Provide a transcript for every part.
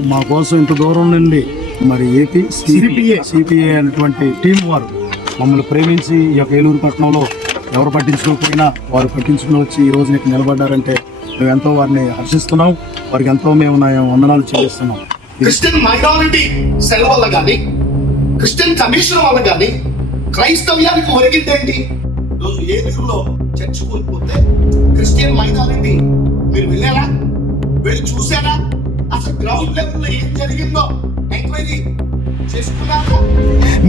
మా కోసం ఇంత దూరం నుండి మరి ఏపీ సిపిఐ అనేటువంటి టీం వారు మమ్మల్ని ప్రేమించి ఈ యొక్క ఏలూరు పట్టణంలో ఎవరు పట్టించుకోకపోయినా వారు పట్టించుకుని వచ్చి ఈ రోజు నీకు నిలబడ్డారంటే మేము ఎంతో వారిని హర్షిస్తున్నాం. వారికి ఎంతో మేము వందనాలు చెల్లిస్తున్నాం. క్రిస్టియన్ మైనారిటీ సెల్ వల్ల కానీ, క్రిస్టియన్ కమిషన్ వల్ల కానీ క్రైస్తవ్యానికి ఒరిగిందేంటి? రోజు ఏలూరులో చర్చ్ కోల్పోతే క్రిస్టియన్ మైనారిటీ మీరు వెళ్ళారా? వెళ్ళి చూసారా? అసలు గ్రౌండ్ లెవెల్లో ఏం జరిగిందో ఎంక్వైరీ చేసుకున్నారా?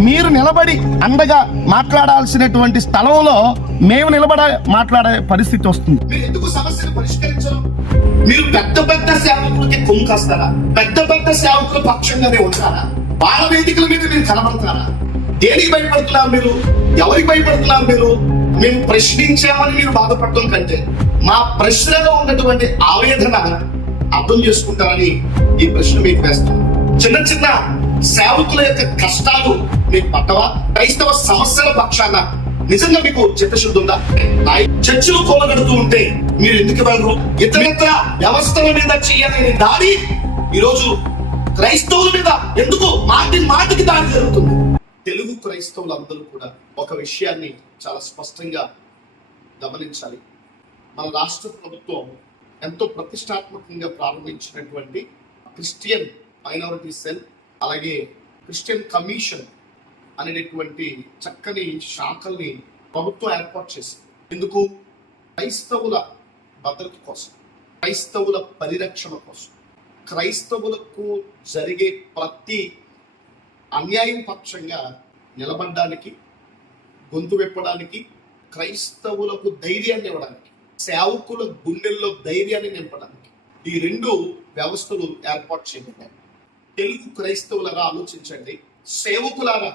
మీరు నిలబడి అండగా మాట్లాడాల్సినటువంటి స్థలంలో మేము మాట్లాడే పరిస్థితి వస్తుంది. మీరు ఎందుకు సమస్యను పరిష్కరించరు? మీరు పెద్ద పెద్ద సేవకులకి కొమ్ముకాస్తారా? పెద్ద పెద్ద సేవకుల పక్షంగానే ఉంటారా? వాళ్ళ వేదికల మీద మీరు కనబడతారా? దేనికి భయపడుతున్నారు మీరు? ఎవరికి భయపడుతున్నారు మీరు? మేము ప్రశ్నించామని మీరు బాధపడటం కంటే మా ప్రశ్నలో ఉన్నటువంటి ఆవేదన అర్థం చేసుకుంటారని ఈ ప్రశ్న మీకు వేస్తాను. చిన్న చిన్న సేవకుల యొక్క కష్టాలు మీకు పట్టవా? క్రైస్తవ సమస్యల పక్షాన నిజంగా మీకు చిత్తశుద్ధి ఉందా? చర్చలు కూలగడుతూ ఉంటే మీరు ఎందుకు వెళ్ళరు? ఇతరత్ర వ్యవస్థల మీద చేయలేని దాడి ఈరోజు క్రైస్తవుల మీద ఎందుకు మాటికి దాడి జరుగుతుంది? తెలుగు క్రైస్తవులందరూ కూడా ఒక విషయాన్ని చాలా స్పష్టంగా గమనించాలి. మన రాష్ట్ర ప్రభుత్వం ఎంతో ప్రతిష్టాత్మకంగా ప్రారంభించినటువంటి క్రిస్టియన్ మైనారిటీ సెల్, అలాగే క్రిస్టియన్ కమిషన్ అనేటువంటి చక్కని శాఖల్ని ప్రభుత్వం ఏర్పాటు చేసింది. ఎందుకు? క్రైస్తవుల భద్రత కోసం, క్రైస్తవుల పరిరక్షణ కోసం, క్రైస్తవులకు జరిగే ప్రతి అన్యాయం పక్షంగా నిలబడడానికి, గొంతు విప్పడానికి, క్రైస్తవులకు ధైర్యాన్ని ఇవ్వడానికి, సేవకుల గుండెల్లో ధైర్యాన్ని నింపడానికి ఈ రెండు వ్యవస్థలు ఏర్పాటు చేయబడ్డాయి. తెలుగు క్రైస్తవులారా ఆలోచించండి, సేవకులారా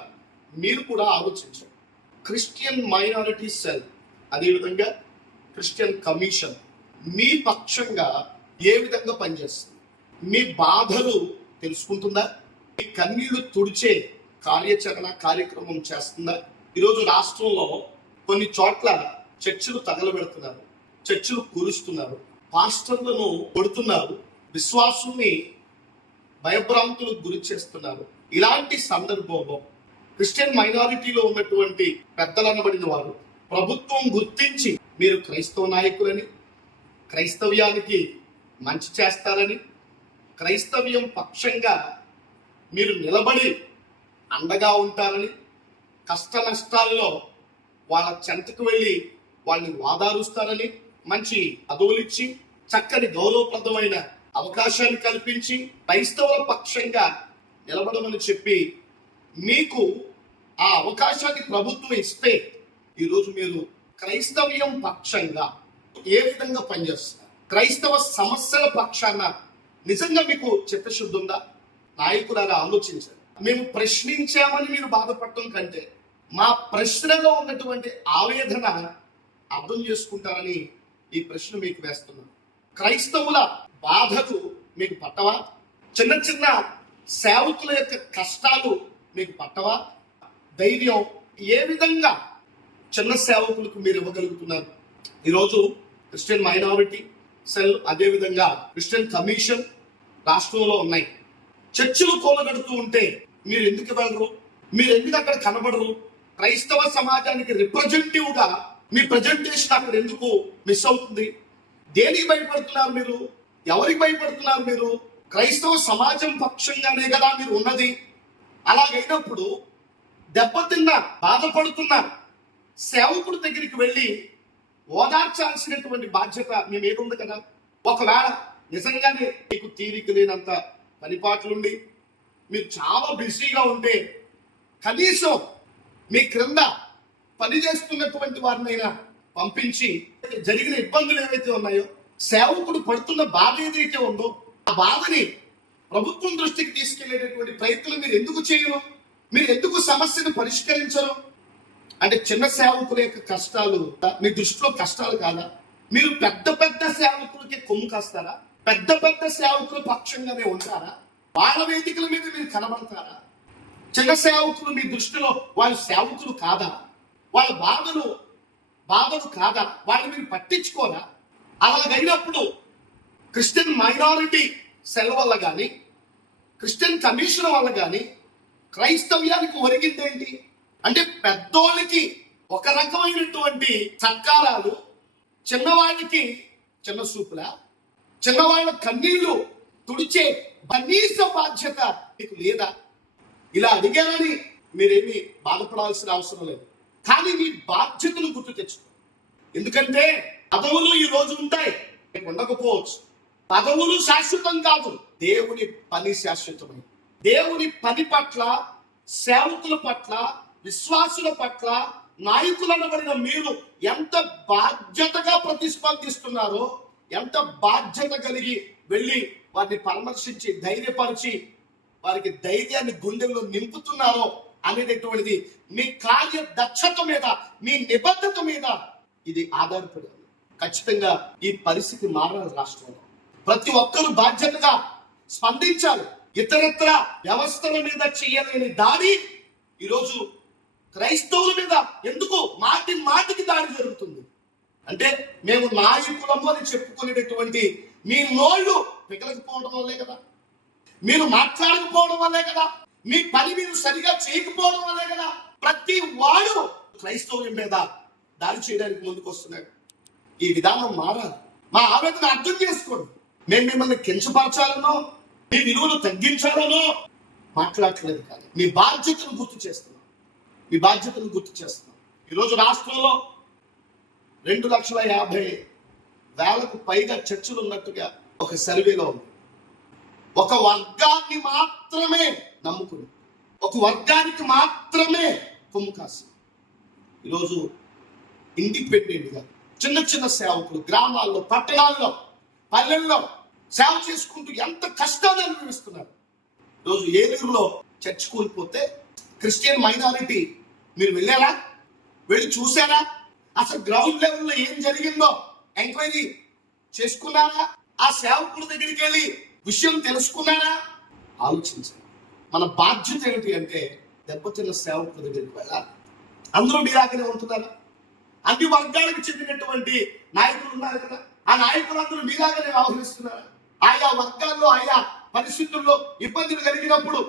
మీరు కూడా ఆలోచించండి. క్రిస్టియన్ మైనారిటీ సెల్, అదేవిధంగా క్రిస్టియన్ కమిషన్ మీ పక్షంగా ఏ విధంగా పనిచేస్తుంది? మీ బాధలు తెలుసుకుంటుందా? మీ కన్నీళ్లు తుడిచే కార్యక్రమం చేస్తుందా? ఈరోజు రాష్ట్రంలో కొన్ని చోట్ల చర్చిలు తగలబెడుతున్నారు, చర్చిలు కూలుస్తున్నారు, పాస్టర్లను కొడుతున్నారు, విశ్వాసుల్ని భయభ్రాంతులకు గురి చేస్తున్నారు. ఇలాంటి సందర్భంలో క్రిస్టియన్ మైనారిటీలో ఉన్నటువంటి పెద్దలనబడిన వారు ప్రభుత్వం గుర్తించి మీరు క్రైస్తవ నాయకులని, క్రైస్తవ్యానికి మంచి చేస్తారని, క్రైస్తవ్యం పక్షంగా మీరు నిలబడి అండగా ఉంటారని, కష్ట నష్టాల్లో వాళ్ళ చెంతకు వెళ్ళి వాళ్ళని వాదారుస్తారని, మంచి పదవులిచ్చి చక్కని గౌరవప్రదమైన అవకాశాన్ని కల్పించి క్రైస్తవుల పక్షంగా నిలబడమని చెప్పి మీకు ఆ అవకాశాన్ని ప్రభుత్వం ఇస్తే ఈరోజు మీరు క్రైస్తవ్యం పక్షంగా ఏ విధంగా పనిచేస్తున్నారు? క్రైస్తవ సమస్యల పక్షాన నిజంగా మీకు చిత్తశుద్ధి ఉందా? నాయకులారా ఆలోచించారు. మేము ప్రశ్నించామని మీరు బాధపడటం కంటే మా ప్రశ్నలో ఉన్నటువంటి ఆవేదన అర్థం చేసుకుంటారని ఈ ప్రశ్న మీకు వేస్తున్నాను. క్రైస్తవుల బాధలు మీకు పట్టవా? చిన్న చిన్న సేవకుల యొక్క కష్టాలు మీకు పట్టవా? ధైర్యం ఏ విధంగా చిన్న సేవకులకు మీరు ఇవ్వగలుగుతున్నారు? ఈరోజు క్రిస్టియన్ మైనారిటీ సెల్, అదేవిధంగా క్రిస్టియన్ కమిషన్ రాష్ట్రంలో ఉన్నాయి. చర్చిలు కూలగడుతూ ఉంటే మీరు ఎందుకు వెళ్ళరు? మీరు ఎందుకు అక్కడ కనబడరు? క్రైస్తవ సమాజానికి రిప్రజెంటేటివ్ గా మీ ప్రజెంటేషన్ అక్కడ ఎందుకు మిస్ అవుతుంది? దేనికి భయపడుతున్నారు మీరు? ఎవరికి భయపడుతున్నారు మీరు? క్రైస్తవ సమాజం పక్షంగానే కదా మీరు ఉన్నది. అలాగైనప్పుడు దెబ్బతిన్న బాధపడుతున్న సేవకుడి దగ్గరికి వెళ్ళి ఓదార్చాల్సినటువంటి బాధ్యత మీ మీద ఉంది కదా. ఒకవేళ నిజంగానే మీకు తీరిక లేనంత పనిపాట్లుండి మీరు చాలా బిజీగా ఉంటే కనీసం మీ క్రింద పనిచేస్తున్నటువంటి వారినైనా పంపించి జరిగిన ఇబ్బందులు ఏవైతే ఉన్నాయో, సేవకుడు పడుతున్న బాధ ఏదైతే ఉందో ఆ బాధని ప్రభుత్వం దృష్టికి తీసుకెళ్లేటటువంటి ప్రయత్నం మీరు ఎందుకు చేయరు? మీరు ఎందుకు సమస్యను పరిష్కరించరు? అంటే చిన్న సేవకుల యొక్క కష్టాలు మీ దృష్టిలో కష్టాలు కాదా? మీరు పెద్ద పెద్ద సేవకులకి కొమ్ము కాస్తారా? పెద్ద పెద్ద సేవకుల పక్షంగానే ఉంటారా? వాళ్ళ వేదికల మీద మీరు కనబడతారా? చిన్న సేవకులు మీ దృష్టిలో వాళ్ళ సేవకులు కాదా? వాళ్ళ బాధలు కాదా? వాళ్ళని మీరు పట్టించుకోరా? అలాగైనప్పుడు క్రిస్టియన్ మైనారిటీ సెల్ వల్ల కానీ, క్రిస్టియన్ కమిషన్ వల్ల కానీ క్రైస్తవ్యానికి ఒరిగిందేంటి అంటే పెద్దోళ్ళకి ఒక రకమైనటువంటి సత్కారాలు, చిన్నవాళ్ళకి చిన్న సూపుల, చిన్నవాళ్ళ కన్నీళ్లు తుడిచే కనీస బాధ్యత మీకు లేదా? ఇలా అడిగారని మీరేమి బాధపడాల్సిన అవసరం లేదు. కానీ మీ బాధ్యతను గుర్తు తెచ్చుకో. ఎందుకంటే పదవులు ఈ రోజు ఉంటాయి, ఉండకపోవచ్చు. పదవులు శాశ్వతం కాదు, దేవుని పని శాశ్వతమై. దేవుని పని పట్ల, సేవకుల పట్ల, విశ్వాసుల పట్ల, నాయకులనబడిన మీరు ఎంత బాధ్యతగా ప్రతిస్పందిస్తున్నారో, ఎంత బాధ్యత కలిగి వెళ్ళి వారిని పరామర్శించి ధైర్యపరిచి వారికి ధైర్యాన్ని గుండెల్లో నింపుతున్నారో అనేటటువంటిది మీ కార్య దక్షత మీద, మీ నిబద్ధత మీద ఇది ఆధారపడి ఉంది. ఖచ్చితంగా ఈ పరిస్థితి మారాలి. రాష్ట్రంలో ప్రతి ఒక్కరూ బాధ్యతగా స్పందించాలి. ఇతరత్ర వ్యవస్థల మీద చేయలేని దాడి ఈరోజు క్రైస్తవుల మీద ఎందుకు మాటి మాటికి దాడి జరుగుతుంది అంటే మేము నాయకులము అని చెప్పుకునేటటువంటి మీ నోళ్ళు పిగలకపోవడం వల్లే కదా, మీరు మాట్లాడకపోవడం వల్లే కదా, మీ పని మీరు సరిగా చేయకపోవడం వల్లే కదా ప్రతి వాడు క్రైస్తవుల మీద దాడి చేయడానికి ముందుకు వస్తున్నాడు. ఈ విధానం మారాలి. మా ఆవేదన అర్థం చేసుకోండి. మేము మిమ్మల్ని కించపరచాలనో, మీ విలువలు తగ్గించాలనో మాట్లాడట్లేదు. కానీ మీ బాధ్యతను గుర్తు చేస్తున్నాం. మీ బాధ్యతను గుర్తు చేస్తున్నాం. ఈరోజు రాష్ట్రంలో 2,50,000 పైగా చర్చలు ఉన్నట్టుగా ఒక సర్వేలో ఉంది. ఒక వర్గాన్ని మాత్రమే నమ్ముకుని, ఒక వర్గానికి మాత్రమే కొమ్ము కాసి ఈరోజు ఇండిపెండెంట్ గా చిన్న చిన్న సేవకులు గ్రామాల్లో, పట్టణాల్లో, పల్లెల్లో సేవ చేసుకుంటూ ఎంత కష్టాన్ని అనుభవిస్తున్నారు. ఈరోజు ఏలూరులో చర్చ్ కూలిపోతే క్రిస్టియన్ మైనారిటీ మీరు వెళ్ళారా? వెళ్ళి చూసారా? అసలు గ్రౌండ్ లెవెల్లో ఏం జరిగిందో ఎంక్వైరీ చేసుకున్నారా? ఆ సేవకుల దగ్గరికి వెళ్ళి విషయం తెలుసుకున్నారా? ఆలోచించండి. మన బాధ్యత ఏమిటి అంటే దెబ్బతిన్న సేవకుల దగ్గరికి వెళ్ళాలి. అందరూ మీలాగనే ఉంటున్నారా? అన్ని వర్గాలకు చెందినటువంటి నాయకులు ఉన్నారు కదా, ఆ నాయకులందరూ మీలాగనే వ్యవహరిస్తున్నారు. ఆయా వర్గాల్లో, ఆయా పరిస్థితుల్లో ఇబ్బందులు కలిగినప్పుడు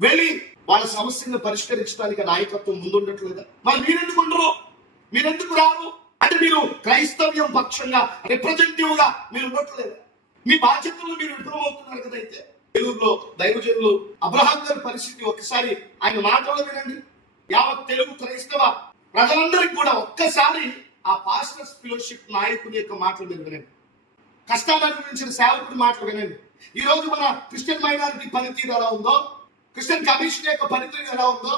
వెళ్ళి వాళ్ళ సమస్యలను పరిష్కరించడానికి నాయకత్వం ముందుండట్లేదా? మరి మీరెందుకు ఉండరు? మీరెందుకు రారు? అంటే మీరు క్రైస్తవ్యం పక్షంగా, రిప్రజెంటేటివ్ గా మీరు ఉండట్లేదా? మీ బాధ్యతలు మీరు విఫలమవుతున్నారు కదా. అయితే తెలుగులో దైవజనులు అబ్రహాం గారి పరిస్థితి ఒక్కసారి ఆయన మాటలు వినండి. యావత్ తెలుగు క్రైస్తవ ప్రజలందరికీ కూడా ఒక్కసారి ఆ పాస్టర్స్ ఫెలోషిప్ నాయకుడి యొక్క మాటలు మీరు వినండి. కష్టాలు అనుభవించిన సేవకుడి మాటలు వినండి. ఈ రోజు మన క్రిస్టియన్ మైనారిటీ పనితీరు ఎలా ఉందో, క్రిస్టియన్ కమిషన్ యొక్క పనితీరు ఎలా ఉందో,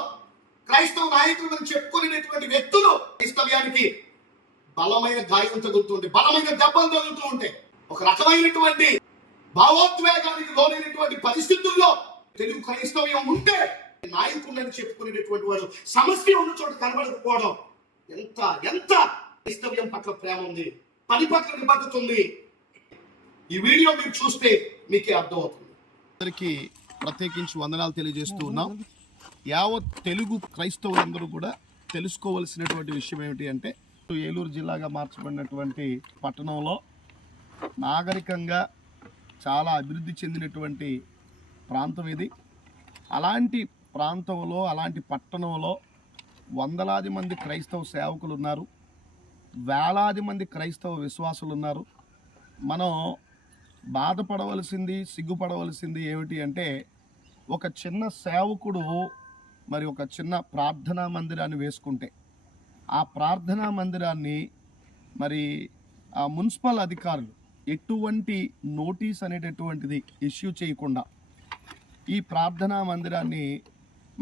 క్రైస్తవ నాయకులు అని చెప్పుకునేటువంటి వ్యక్తులు క్రైస్తవ్యానికి బలమైన గాయం తగులుతూ ఉంటే, బలమైన దెబ్బలు తగులుతూ ఉంటే, ఒక రకమైనటువంటి భావోద్వేగానికి లోనైనటువంటి పరిస్థితుల్లో తెలుగు క్రైస్తవ్యం ఉంటే నాయకుడిని చెప్పుకునేటటువంటి వాడు సమస్య ఉన్న చోట కనబడకపోవడం ఎంత ఎంత క్రైస్తవ్యం పట్ల ప్రేమ ఉంది, పని పట్ల నిబద్ధత ఉంది. ఈ వీడియో మీరు చూస్తే మీకే అర్థమవుతుంది. అందరికీ ప్రత్యేకించి వందనాలు తెలియజేస్తూ ఉన్నాం. యావత్ తెలుగు క్రైస్తవులందరూ కూడా తెలుసుకోవలసినటువంటి విషయం ఏమిటి అంటే, ఏలూరు జిల్లాగా మార్చబడినటువంటి పట్టణంలో నాగరికంగా చాలా అభివృద్ధి చెందినటువంటి ప్రాంతం ఇది. అలాంటి ప్రాంతంలో, అలాంటి పట్టణంలో వందలాది మంది క్రైస్తవ సేవకులు ఉన్నారు, వేలాది మంది క్రైస్తవ విశ్వాసులు ఉన్నారు. మనం బాధపడవలసింది, సిగ్గుపడవలసింది ఏమిటి అంటే, ఒక చిన్న సేవకుడు మరి ఒక చిన్న ప్రార్థనా మందిరాన్ని వేసుకుంటే, ఆ ప్రార్థనా మందిరాన్ని మరి ఆ మున్సిపల్ అధికారులు ఎటువంటి నోటీస్ అనేటటువంటిది ఇష్యూ చేయకుండా ఈ ప్రార్థనా మందిరాన్ని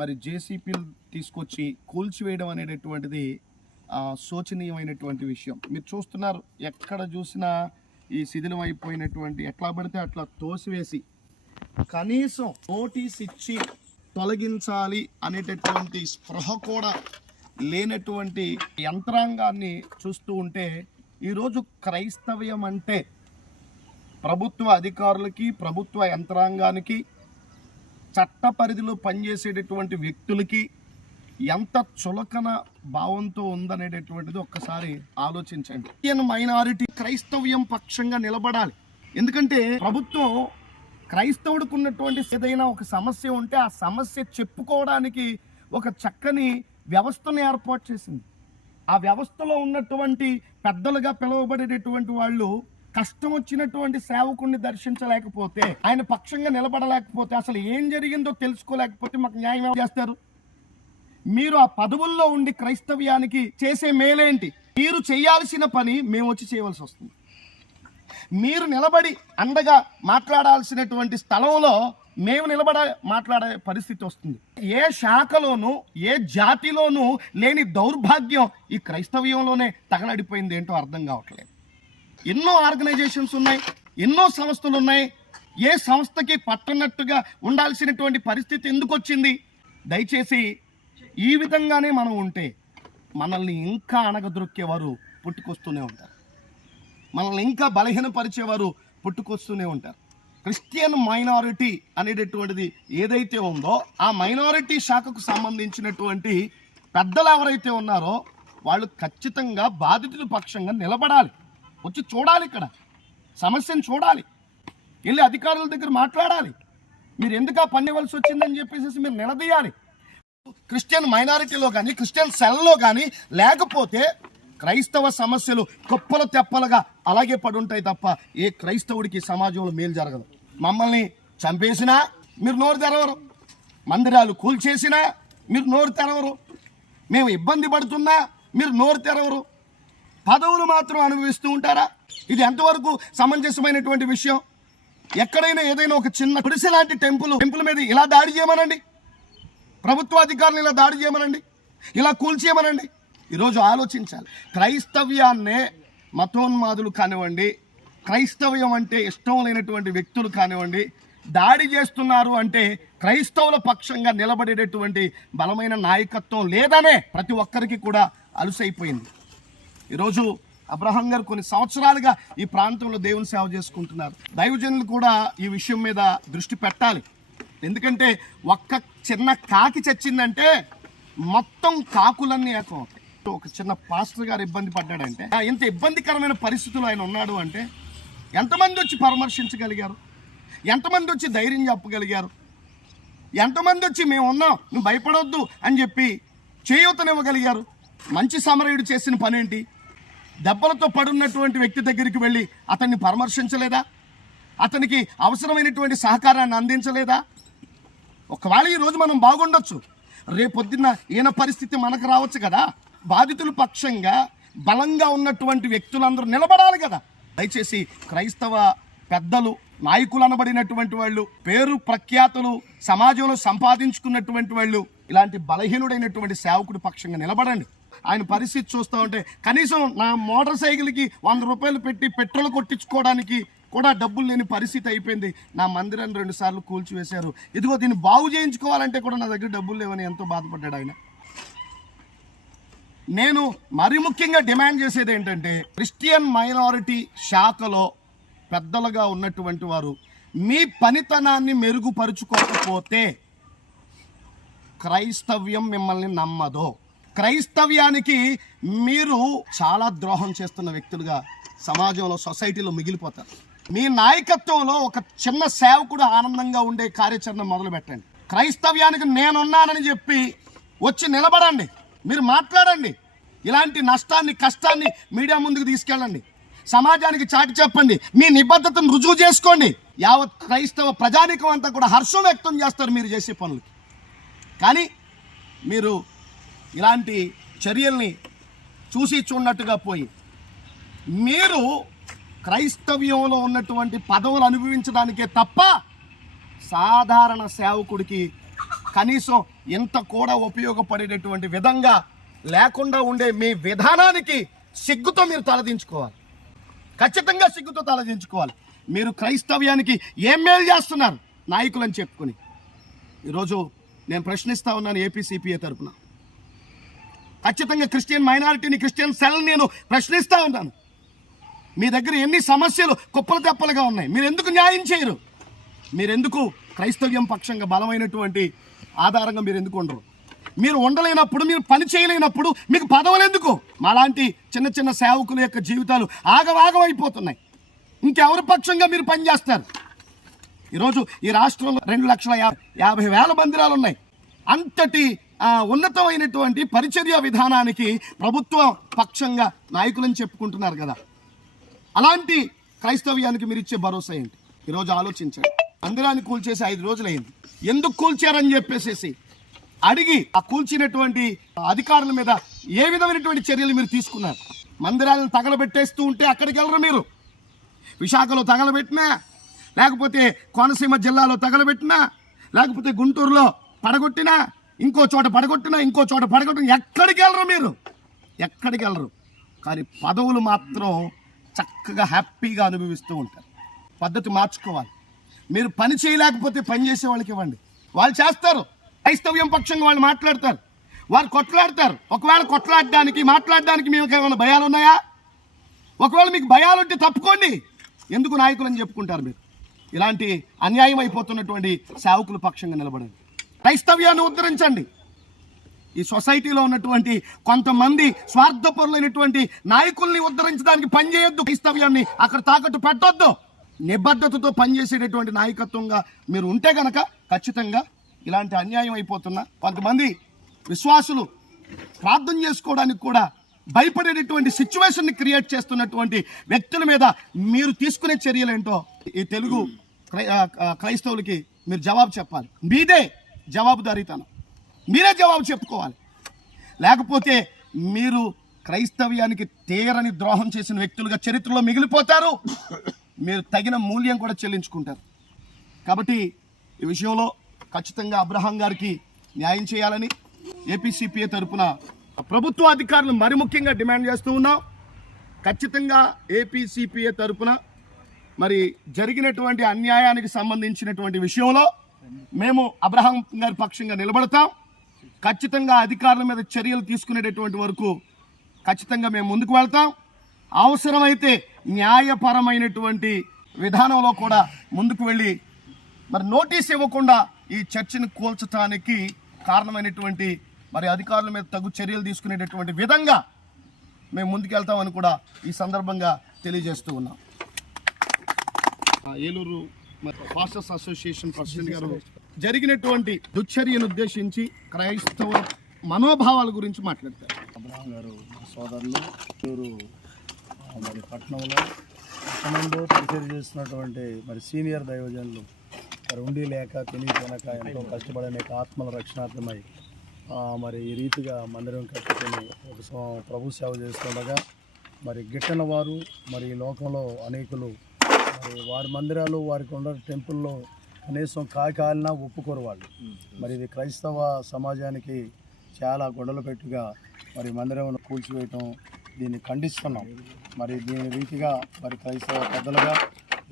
మరి జేసీపీలు తీసుకొచ్చి కూల్చివేయడం అనేటటువంటిది శోచనీయమైనటువంటి విషయం. మీరు చూస్తున్నారు, ఎక్కడ చూసినా ఈ శిథిలం అయిపోయినటువంటి, ఎట్లా పడితే అట్లా తోసివేసి కనీసం నోటీస్ ఇచ్చి తొలగించాలి అనేటటువంటి స్పృహ కూడా లేనటువంటి యంత్రాంగాన్ని చూస్తూ ఉంటే, ఈరోజు క్రైస్తవ్యం అంటే ప్రభుత్వ అధికారులకి, ప్రభుత్వ యంత్రాంగానికి, చట్ట పరిధిలో పనిచేసేటటువంటి వ్యక్తులకి ఎంత చులకన భావంతో ఉందనేటటువంటిది ఒక్కసారి ఆలోచించండి. మైనారిటీ క్రైస్తవ్యం పక్షంగా నిలబడాలి. ఎందుకంటే ప్రభుత్వం క్రైస్తవుడికి ఉన్నటువంటి ఏదైనా ఒక సమస్య ఉంటే ఆ సమస్య చెప్పుకోవడానికి ఒక చక్కని వ్యవస్థను ఏర్పాటు చేసింది. ఆ వ్యవస్థలో ఉన్నటువంటి పెద్దలుగా పిలువబడేటటువంటి వాళ్ళు కష్టం వచ్చినటువంటి సేవకుడిని దర్శించలేకపోతే, ఆయన పక్షంగా నిలబడలేకపోతే, అసలు ఏం జరిగిందో తెలుసుకోలేకపోతే మాకు న్యాయం చేస్తారు? మీరు ఆ పదవుల్లో ఉండి క్రైస్తవ్యానికి చేసే మేలేంటి? మీరు చేయాల్సిన పని మేము వచ్చి చేయవలసి వస్తుంది. మీరు నిలబడి అండగా మాట్లాడాల్సినటువంటి స్థలంలో మేము మాట్లాడే పరిస్థితి వస్తుంది. ఏ శాఖలోనూ ఏ జాతిలోనూ లేని దౌర్భాగ్యం ఈ క్రైస్తవ్యంలోనే తగలడిపోయింది. ఏంటో అర్థం కావట్లేదు. ఎన్నో ఆర్గనైజేషన్స్ ఉన్నాయి, ఎన్నో సంస్థలు ఉన్నాయి. ఏ సంస్థకి పట్టనట్టుగా ఉండాల్సినటువంటి పరిస్థితి ఎందుకు వచ్చింది? దయచేసి ఈ విధంగానే మనం ఉంటే మనల్ని ఇంకా అణగదొక్కేవారు పుట్టుకొస్తూనే ఉంటారు. మనల్ని ఇంకా బలహీనపరిచేవారు పుట్టుకొస్తూనే ఉంటారు. క్రిస్టియన్ మైనారిటీ అనేటటువంటిది ఏదైతే ఉందో ఆ మైనారిటీ శాఖకు సంబంధించినటువంటి పెద్దలు ఎవరైతే ఉన్నారో వాళ్ళు ఖచ్చితంగా బాధితుల పక్షంగా నిలబడాలి. వచ్చి చూడాలి, ఇక్కడ సమస్యను చూడాలి, వెళ్ళి అధికారుల దగ్గర మాట్లాడాలి. మీరు ఎందుకు ఆ పని ఇవ్వాల్సి వచ్చిందని చెప్పేసి మీరు నిలదీయాలి. క్రిస్టియన్ మైనారిటీలో కానీ క్రిస్టియన్ సెల్లో కానీ లేకపోతే క్రైస్తవ సమస్యలు కుప్పలు తెప్పలుగా అలాగే పడుంటాయి తప్ప ఏ క్రైస్తవుడికి సమాజంలో మేలు జరగదు. మమ్మల్ని చంపేసినా మీరు నోరు తెరవరు, మందిరాలు కూల్చేసినా మీరు నోరు తెరవరు, మేము ఇబ్బంది పడుతున్నా మీరు నోరు తెరవరు, పదవులు మాత్రం అనుభవిస్తూ ఉంటారా? ఇది ఎంతవరకు సమంజసమైనటువంటి విషయం? ఎక్కడైనా ఏదైనా ఒక చిన్న గుడిసె లాంటి టెంపుల్ మీద ఇలా దాడి చేయమనండి, ప్రభుత్వాధికారులు ఇలా దాడి చేయమనండి, ఇలా కూల్చేయమనండి. ఈరోజు ఆలోచించాలి. క్రైస్తవ్యాన్నే మతోన్మాదులు కానివ్వండి, క్రైస్తవ్యం అంటే ఇష్టం లేనటువంటి వ్యక్తులు కానివ్వండి దాడి చేస్తున్నారు అంటే క్రైస్తవుల పక్షంగా నిలబడేటటువంటి బలమైన నాయకత్వం లేదనే ప్రతి ఒక్కరికి కూడా అలుసైపోయింది. ఈరోజు అబ్రహాం గారు కొన్ని సంవత్సరాలుగా ఈ ప్రాంతంలో దేవుని సేవ చేసుకుంటున్నారు. దైవజనులు కూడా ఈ విషయం మీద దృష్టి పెట్టాలి. ఎందుకంటే ఒక్క చిన్న కాకి చచ్చిందంటే మొత్తం కాకులన్నీ ఏకం అవుతాయి. ఒక చిన్న పాస్టర్ గారు ఇబ్బంది పడ్డాడంటే, ఎంత ఇబ్బందికరమైన పరిస్థితులు ఆయన ఉన్నాడు అంటే ఎంతమంది వచ్చి పరామర్శించగలిగారు? ఎంతమంది వచ్చి ధైర్యం చెప్పగలిగారు? ఎంతమంది వచ్చి మేము ఉన్నాం, నువ్వు భయపడవద్దు అని చెప్పి చేయూతనివ్వగలిగారు? మంచి సమరయుడు చేసిన పని ఏంటి? దెబ్బలతో పడున్నటువంటి వ్యక్తి దగ్గరికి వెళ్ళి అతన్ని పరామర్శించలేదా? అతనికి అవసరమైనటువంటి సహకారాన్ని అందించలేదా? ఒకవేళ ఈరోజు మనం బాగుండొచ్చు, రేపొద్దున్న ఈయన పరిస్థితి మనకు రావచ్చు కదా. బాధితుల పక్షంగా బలంగా ఉన్నటువంటి వ్యక్తులందరూ నిలబడాలి కదా. దయచేసి క్రైస్తవ పెద్దలు, నాయకులు అనబడినటువంటి వాళ్ళు, పేరు ప్రఖ్యాతులు సమాజంలో సంపాదించుకున్నటువంటి వాళ్ళు ఇలాంటి బలహీనుడైనటువంటి సేవకుడి పక్షంగా నిలబడండి. ఆయన పరిస్థితి చూస్తూ ఉంటే కనీసం నా మోటార్ సైకిల్కి 100 రూపాయలు పెట్టి పెట్రోల్ కొట్టించుకోవడానికి కూడా డబ్బులు లేని పరిస్థితి అయిపోయింది. నా మందిరాన్ని 2 సార్లు కూల్చివేశారు, ఇదిగో దీన్ని బాగు చేయించుకోవాలంటే కూడా నా దగ్గర డబ్బులు లేవని ఎంతో బాధపడ్డాడు ఆయన. నేను మరి ముఖ్యంగా డిమాండ్ చేసేది ఏంటంటే, క్రిస్టియన్ మైనారిటీ శాఖలో పెద్దలుగా ఉన్నటువంటి వారు మీ పనితనాన్ని మెరుగుపరుచుకోకపోతే క్రైస్తవ్యం మిమ్మల్ని నమ్మదు. క్రైస్తవ్యానికి మీరు చాలా ద్రోహం చేస్తున్న వ్యక్తులుగా సమాజంలో, సొసైటీలో మిగిలిపోతారు. మీ నాయకత్వంలో ఒక చిన్న సేవకుడు ఆనందంగా ఉండే కార్యాచరణ మొదలు పెట్టండి. క్రైస్తవ్యానికి నేనున్నానని చెప్పి వచ్చి నిలబడండి, మీరు మాట్లాడండి. ఇలాంటి నష్టాన్ని, కష్టాన్ని మీడియా ముందుకు తీసుకెళ్ళండి, సమాజానికి చాటి చెప్పండి, మీ నిబద్ధతను రుజువు చేసుకోండి. యావత్ క్రైస్తవ ప్రజానికం అంతా కూడా హర్షం వ్యక్తం చేస్తారు మీరు చేసే పనులు. కానీ మీరు ఇలాంటి చర్యల్ని చూసి చూడనట్టుగా పోయి మీరు క్రైస్తవ్యంలో ఉన్నటువంటి పదవులు అనుభవించడానికే తప్ప సాధారణ సేవకుడికి కనీసం ఇంత కూడా ఉపయోగపడేటటువంటి విధంగా లేకుండా ఉండే మీ విధానానికి సిగ్గుతో మీరు తలదించుకోవాలి. ఖచ్చితంగా సిగ్గుతో తలదించుకోవాలి. మీరు క్రైస్తవ్యానికి ఏం మేలు చేస్తున్నారు నాయకులని చెప్పుకొని. ఈరోజు నేను ప్రశ్నిస్తా ఉన్నాను ఏపీసీపీఏ తరఫున. ఖచ్చితంగా క్రిస్టియన్ మైనారిటీని, క్రిస్టియన్ సెల్ నేను ప్రశ్నిస్తూ ఉన్నాను. మీ దగ్గర ఎన్ని సమస్యలు కుప్పలు తెప్పలుగా ఉన్నాయి, మీరు ఎందుకు న్యాయం చేయరు? మీరెందుకు క్రైస్తవ్యం పక్షంగా బలమైనటువంటి ఆధారంగా మీరు ఎందుకు ఉండరు? మీరు ఉండలేనప్పుడు, మీరు పని చేయలేనప్పుడు మీకు పదవులు ఎందుకు? మాలాంటి చిన్న చిన్న సేవకుల యొక్క జీవితాలు ఆగవాగమైపోతున్నాయి. ఇంకెవరి పక్షంగా మీరు పనిచేస్తారు? ఈరోజు ఈ రాష్ట్రంలో 2,50,000 మందిరాలు ఉన్నాయి. అంతటి ఉన్నతమైనటువంటి పరిచర్య విధానానికి ప్రభుత్వ పక్షంగా నాయకులని చెప్పుకుంటున్నారు కదా. అలాంటి క్రైస్తవ్యానికి మీరు ఇచ్చే భరోసా ఏంటి? ఈరోజు ఆలోచించండి. మందిరాన్ని కూల్చేసి 5 రోజులైంది. ఎందుకు కూల్చారని చెప్పేసి అడిగి ఆ కూల్చినటువంటి అధికారుల మీద ఏ విధమైనటువంటి చర్యలు మీరు తీసుకున్నారు? మందిరాలను తగలబెట్టేస్తూ ఉంటే అక్కడికి వెళ్ళరు మీరు. విశాఖలో తగలబెట్టినా, లేకపోతే కోనసీమ జిల్లాలో తగలబెట్టినా, లేకపోతే గుంటూరులో పడగొట్టినా, ఇంకో చోట పడగొట్టినా, ఎక్కడికి వెళ్ళరు మీరు, ఎక్కడికి వెళ్ళరు. కానీ పదవులు మాత్రం చక్కగా హ్యాపీగా అనుభవిస్తూ ఉంటారు. పద్ధతి మార్చుకోవాలి. మీరు పని చేయలేకపోతే పని చేసే వాళ్ళకి ఇవ్వండి, వాళ్ళు చేస్తారు. క్రైస్తవ్యం పక్షంగా వాళ్ళు మాట్లాడతారు, వారు కొట్లాడతారు. ఒకవేళ కొట్లాడడానికి మాట్లాడడానికి మీకు ఏమైనా భయాలు ఉన్నాయా? ఒకవేళ మీకు భయాలు ఉంటే తప్పుకోండి. ఎందుకు నాయకులని చెప్పుకుంటారు మీరు? ఇలాంటి అన్యాయం అయిపోతున్నటువంటి సేవకుల పక్షంగా నిలబడండి. క్రైస్తవ్యాన్ని ఉద్ధరించండి. ఈ సొసైటీలో ఉన్నటువంటి కొంతమంది స్వార్థపరులైనటువంటి నాయకుల్ని ఉద్ధరించడానికి పనిచేయొద్దు. క్రైస్తవ్యాన్ని అక్కడ తాకట్టు పెట్టొద్దు. నిబద్ధతతో పనిచేసేటటువంటి నాయకత్వంగా మీరు ఉంటే గనక ఖచ్చితంగా ఇలాంటి అన్యాయం అయిపోతున్న కొంతమంది విశ్వాసులు ప్రార్థన చేసుకోవడానికి కూడా భయపడేటటువంటి సిచ్యువేషన్ని క్రియేట్ చేస్తున్నటువంటి వ్యక్తుల మీద మీరు తీసుకునే చర్యలేంటో ఈ తెలుగు క్రైస్తవులకి మీరు జవాబు చెప్పాలి. మీదే జవాబుదారీతనం, మీరే జవాబు చెప్పుకోవాలి. లేకపోతే మీరు క్రైస్తవ్యానికి తీరని ద్రోహం చేసిన వ్యక్తులుగా చరిత్రలో మిగిలిపోతారు. మీరు తగిన మూల్యం కూడా చెల్లించుకుంటారు. కాబట్టి ఈ విషయంలో ఖచ్చితంగా అబ్రహాం గారికి న్యాయం చేయాలని ఏపీసీపీఏ తరపున ప్రభుత్వ అధికారులు మరి ముఖ్యంగా డిమాండ్ చేస్తూ ఉన్నాం. ఖచ్చితంగా ఏపీసీపీఏ తరపున మరి జరిగినటువంటి అన్యాయానికి సంబంధించినటువంటి విషయంలో మేము అబ్రహాం గారి పక్షంగా నిలబడతాం. ఖచ్చితంగా అధికారుల మీద చర్యలు తీసుకునేటటువంటి వరకు ఖచ్చితంగా మేము ముందుకు వెళ్తాం. అవసరమైతే న్యాయపరమైనటువంటి విధానంలో కూడా ముందుకు వెళ్ళి మరి నోటీస్ ఇవ్వకుండా ఈ చర్చిని కూల్చడానికి కారణమైనటువంటి మరి అధికారుల మీద తగు చర్యలు తీసుకునేటటువంటి విధంగా మేము ముందుకెళ్తామని కూడా ఈ సందర్భంగా తెలియజేస్తూ ఉన్నాం. ఏలూరు పాస్టర్స్ అసోసియేషన్ ప్రెసిడెంట్ గారు జరిగినటువంటి దుశ్చర్యను ఉద్దేశించి క్రైస్తవ మనోభావాల గురించి మాట్లాడతారు. అబ్రహాం గారు సోదరులు ఏలూరు మరి పట్టణంలో పట్టణంలో పరిచయం చేస్తున్నటువంటి మరి సీనియర్ దైవజనులు మరి ఉండి లేక తెలియక ఎంతో కష్టపడనే ఆత్మల రక్షణార్థమై మరి ఈ రీతిగా మందిరం కట్టుకొని ఒక ప్రభు సేవ చేస్తుండగా మరి గిట్టన వారు మరి ఈ లోకంలో అనేకులు మరి వారి మందిరాలు వారికి ఉన్న టెంపుల్లో కనీసం కాలినా ఒప్పుకోరు వాళ్ళు. మరి ఇది క్రైస్తవ సమాజానికి చాలా గొడవలు పెట్టుగా మరి మందిరం కూల్చివేయటం దీన్ని ఖండిస్తున్నాం. మరి దీని రీతిగా మరి క్రైస్తవ పెద్దలుగా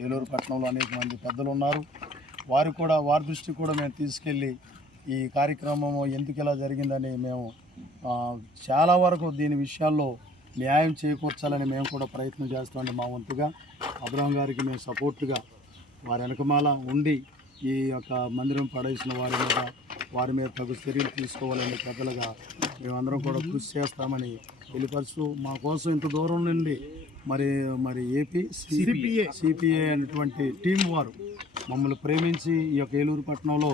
ఏలూరు పట్టణంలో అనేక మంది పెద్దలు ఉన్నారు. వారి దృష్టికి కూడా మేము తీసుకెళ్ళి ఈ కార్యక్రమం ఎందుకు ఇలా జరిగిందని మేము చాలా వరకు దీని విషయాల్లో న్యాయం చేకూర్చాలని మేము కూడా ప్రయత్నం చేస్తామండి. మా వంతుగా అబ్రహాం గారికి మేము సపోర్టుగా వారి వెనకమాల ఉండి ఈ యొక్క మందిరం పడేసిన వారి మీద తగు చర్యలు తీసుకోవాలని పెద్దలుగా మేమందరం కూడా కృషి చేస్తామని తెలియపరుస్తూ మా కోసం ఇంత దూరం నుండి మరి ఏపీ సిపిఏ అనేటువంటి టీం వారు మమ్మల్ని ప్రేమించి ఈ యొక్క ఏలూరు పట్టణంలో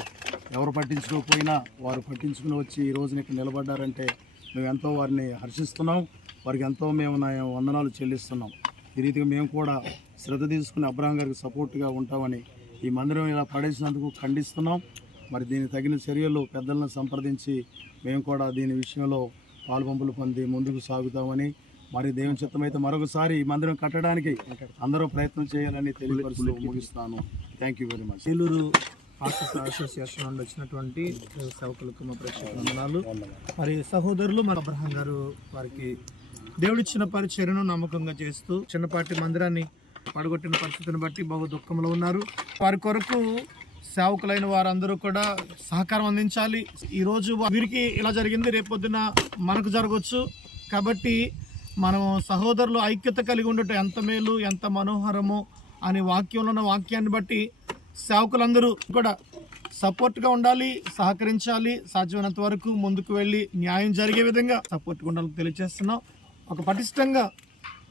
ఎవరు పట్టించుకోకపోయినా వారు పట్టించుకుని వచ్చి ఈ రోజున ఇక్కడ నిలబడ్డారంటే మేము ఎంతో వారిని హర్షిస్తున్నాం. వారికి ఎంతో మేము వందనాలు చెల్లిస్తున్నాం. ఈ రీతిగా మేము కూడా శ్రద్ధ తీసుకుని అబ్రహాం గారికి సపోర్ట్గా ఉంటామని ఈ మందిరం ఇలా పడేసినందుకు ఖండిస్తున్నాం. మరి దీనికి తగిన చర్యలు పెద్దలను సంప్రదించి మేము కూడా దీని విషయంలో పాలుపంపులు పొంది ముందుకు సాగుతామని, మరి దేవుని చిత్తమైతే మరొకసారి ఈ మందిరం కట్టడానికి అందరూ ప్రయత్నం చేయాలని తెలియపరుస్తూ ముగిస్తాను. Thank you very much. Eluru pastors association నుండి వచ్చినటువంటి సేవకులకు మా ప్రత్యేక వందనాలు. మరి సహోదరులు మరి అబ్రహాం గారు వారికి దేవుడిచ్చిన పరిచర్యను నమ్మకంగా చేస్తూ చిన్నపాటి మందిరాన్ని పడగొట్టిన పరిస్థితిని బట్టి బహు దుఃఖంలో ఉన్నారు. వారి కొరకు సేవకులైన వారందరూ కూడా సహకారం అందించాలి. ఈరోజు వీరికి ఇలా జరిగింది, రేపొద్దున మనకు జరగవచ్చు. కాబట్టి మనం సహోదరులు ఐక్యత కలిగి ఉండటం ఎంత మేలు, ఎంత మనోహరము అని వాక్యంలో ఉన్న వాక్యాన్ని బట్టి సేవకులందరూ కూడా సపోర్ట్గా ఉండాలి, సహకరించాలి. సాధ్యమైనంత వరకు ముందుకు వెళ్ళి న్యాయం జరిగే విధంగా సపోర్ట్గా ఉండాలని తెలియజేస్తున్నాం. ఒక పటిష్టంగా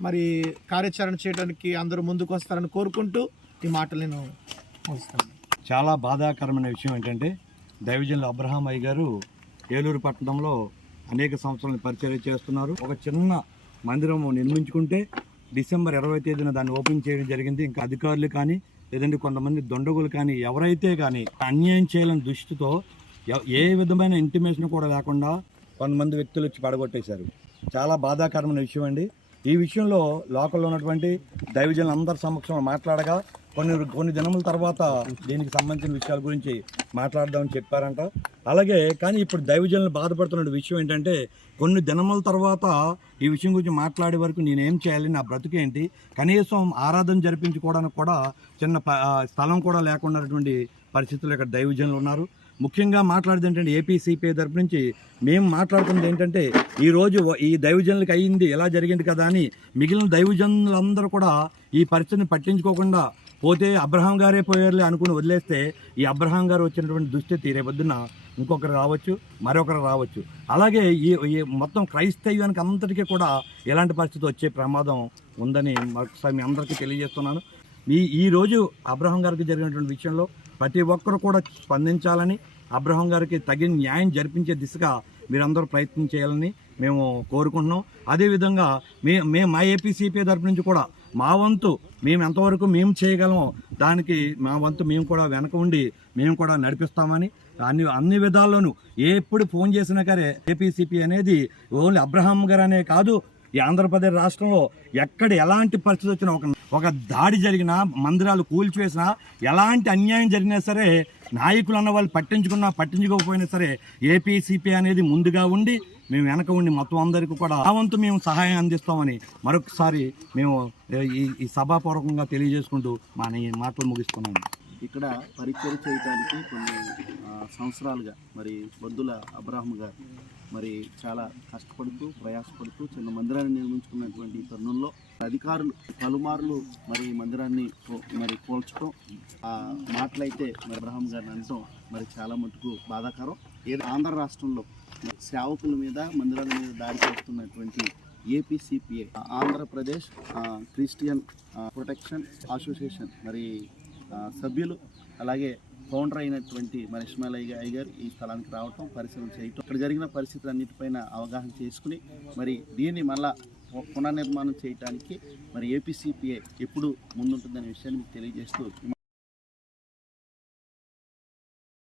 మరి కార్యాచరణ చేయడానికి అందరూ ముందుకు వస్తారని కోరుకుంటూ ఈ మాటలు నేను ముగిస్తాను. చాలా బాధాకరమైన విషయం ఏంటంటే దైవజనులు అబ్రహాం అయ్య గారు ఏలూరు పట్టణంలో అనేక సంవత్సరాలు పరిచర్య చేస్తున్నారు. ఒక చిన్న మందిరం నిర్మించుకుంటే డిసెంబర్ 20వ తేదీన దాన్ని ఓపెన్ చేయడం జరిగింది. ఇంకా అధికారులు కానీ లేదంటే కొంతమంది దొండగులు కానీ ఎవరైతే కానీ అన్యాయం చేయాలని దృష్టితో ఏ విధమైన ఇంటిమేషన్ కూడా లేకుండా కొంతమంది వ్యక్తులు వచ్చి పడగొట్టేశారు. చాలా బాధాకరమైన విషయం అండి. ఈ విషయంలో లోకల్లో ఉన్నటువంటి దైవజనులు అందరి సమక్షంలో మాట్లాడగా కొన్ని దినముల తర్వాత దీనికి సంబంధించిన విషయాల గురించి మాట్లాడదామని చెప్పారంట. అలాగే కానీ ఇప్పుడు దైవజనులు బాధపడుతున్న విషయం ఏంటంటే కొన్ని దినముల తర్వాత ఈ విషయం గురించి మాట్లాడే వరకు నేనేం చేయాలి, నా బ్రతుకేంటి, కనీసం ఆరాధన జరిపించుకోవడానికి కూడా చిన్న స్థలం కూడా లేకున్నటువంటి పరిస్థితుల్లో ఇక్కడ దైవజనులు ఉన్నారు. ముఖ్యంగా మాట్లాడేది ఏంటంటే ఏపీ సిపిఐ తరపు నుంచి మేము మాట్లాడుతున్నది ఏంటంటే ఈరోజు ఈ దైవజనులకు అయ్యింది ఎలా జరిగింది కదా అని మిగిలిన దైవజనులందరూ కూడా ఈ పరిస్థితిని పట్టించుకోకుండా పోతే అబ్రహాం గారే పోయారులే అనుకుని వదిలేస్తే ఈ అబ్రహాం గారు వచ్చినటువంటి దుస్థితి రేపొద్దున ఇంకొకరు రావచ్చు, మరొకరు రావచ్చు. అలాగే ఈ మొత్తం క్రైస్తవ్యానికి అంతటికీ కూడా ఎలాంటి పరిస్థితి వచ్చే ప్రమాదం ఉందని మరొకసారి మీ అందరికీ తెలియజేస్తున్నాను. ఈ రోజు అబ్రహాం గారికి జరిగినటువంటి విషయంలో ప్రతి ఒక్కరు కూడా స్పందించాలని, అబ్రహాం గారికి తగిన న్యాయం జరిపించే దిశగా మీరందరూ ప్రయత్నం చేయాలని మేము కోరుకుంటున్నాం. అదేవిధంగా మా ఏపీసీపీ తరపు నుంచి కూడా మా వంతు మేము ఎంతవరకు మేము చేయగలమో దానికి మా వంతు మేము కూడా వెనక ఉండి మేము కూడా నడిపిస్తామని అన్ని విధాల్లోనూ ఎప్పుడు ఫోన్ చేసినా సరే ఏపీసీపీ అనేది ఓన్లీ అబ్రహాం గారు అనే కాదు, ఈ ఆంధ్రప్రదేశ్ రాష్ట్రంలో ఎక్కడ ఎలాంటి పరిస్థితి వచ్చినా ఒక దాడి జరిగినా, మందిరాలు కూల్చివేసినా, ఎలాంటి అన్యాయం జరిగినా సరే నాయకులు అన్న వాళ్ళు పట్టించుకోకపోయినా సరే ఏపీసీపీ అనేది ముందుగా ఉండి మేము వెనక ఉండి మొత్తం అందరికీ కూడా ఆ వంతు మేము సహాయం అందిస్తామని మరొకసారి మేము ఈ సభాపూర్వకంగా తెలియజేసుకుంటూ మా మాటలు ముగిస్తున్నాము. ఇక్కడ పరిచయం చేయడానికి కొన్ని సంవత్సరాలుగా మరి బొద్దుల అబ్రహాం గారు మరి చాలా కష్టపడుతూ ప్రయాసపడుతూ చిన్న మందిరాన్ని నిర్మించుకున్నటువంటి తరుణంలో అధికారులు పలుమార్లు మరి మందిరాన్ని మరి పోల్చడం ఆ మాటలైతే మరి అబ్రహాం గారిని అనటం మరి చాలా మటుకు బాధాకరం. ఏదో ఆంధ్ర రాష్ట్రంలో సేవకుల మీద మందిరాల మీద దాడి చేస్తున్నటువంటి ఏపీసీపీఐ ఆంధ్రప్రదేశ్ క్రిస్టియన్ ప్రొటెక్షన్ అసోసియేషన్ మరి సభ్యులు అలాగే ఫౌండర్ అయినటువంటి మరి ఇస్మాయిల్ అయ్య గారు ఈ స్థలానికి రావటం, పరిశీలన చేయటం, ఇక్కడ జరిగిన పరిస్థితులన్నిటిపైన అవగాహన చేసుకుని మరి దీన్ని మళ్ళా పునర్నిర్మాణం చేయడానికి మరి ఏపీసీపీఐ ఎప్పుడు ముందుంటుందనే విషయాన్ని మీకు తెలియజేస్తూ